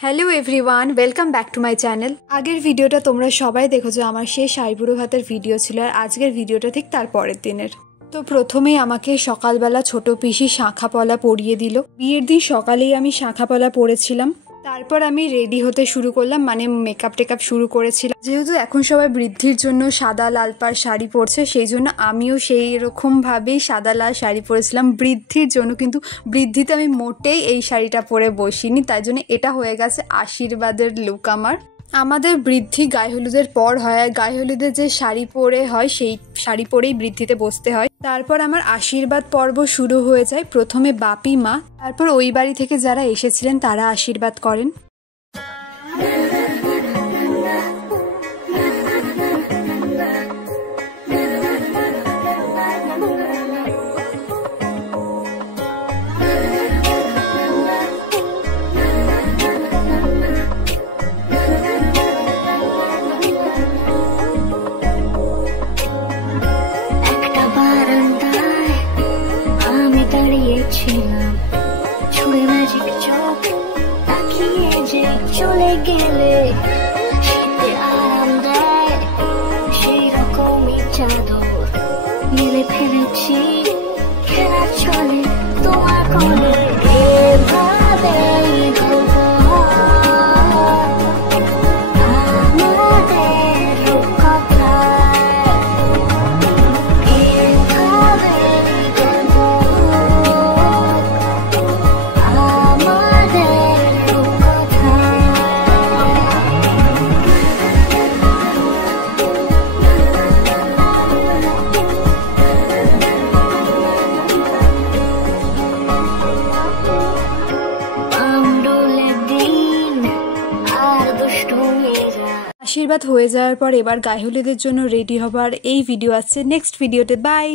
Hello everyone, welcome back to my channel. আগের ভিডিওটা তোমরা সবাই দেখেছো, আমার সেই সাইবুড়ো ভাতের ভিডিও ছিল, আর আজকের ভিডিওটা ঠিক তার পরের দিনের। তো প্রথমেই আমাকে সকালবেলা ছোট পিসি শাঁখাপলা পরিয়ে দিল। বিয়ের দিন সকালেই আমি শাঁখাপলা পরেছিলাম। তারপর আমি রেডি হতে শুরু করলাম, মানে মেকআপ টেকআপ শুরু করেছিলাম। যেহেতু এখন সবাই বৃদ্ধির জন্য সাদা লাল পাড় শাড়ি পরছে, সেই জন্য আমিও সেই রকমভাবেই সাদা লাল শাড়ি পরেছিলাম বৃদ্ধির জন্য। কিন্তু বৃদ্ধিতে আমি মোটেই এই শাড়িটা পরে বসিনি, তাই জন্য এটা হয়ে গেছে আশীর্বাদের লুক আমার। আমাদের বৃদ্ধি গায়ে হলুদের পর হয়, আর গায়ে হলুদের যে শাড়ি পরে হয় সেই শাড়ি পরেই বৃদ্ধিতে বসতে হয়। তারপর আমার আশীর্বাদ পর্ব শুরু হয়ে যায়। প্রথমে বাপি মা, তারপর ওই বাড়ি থেকে যারা এসেছিলেন তারা আশীর্বাদ করেন। ছুড়ে ম্যাজিক চোখ তাকিয়ে যে চলে গেলে শীতে আরাম দেয়, সেই রকমই চাদর মিলে ফেলেছি খেলা চলে তোমার কোলে। আশীর্বাদ হয়ে যাওয়ার পর এবার গায়ে হলুদের জন্য রেডি হবার এই ভিডিও আসছে নেক্সট ভিডিওতে। বাই।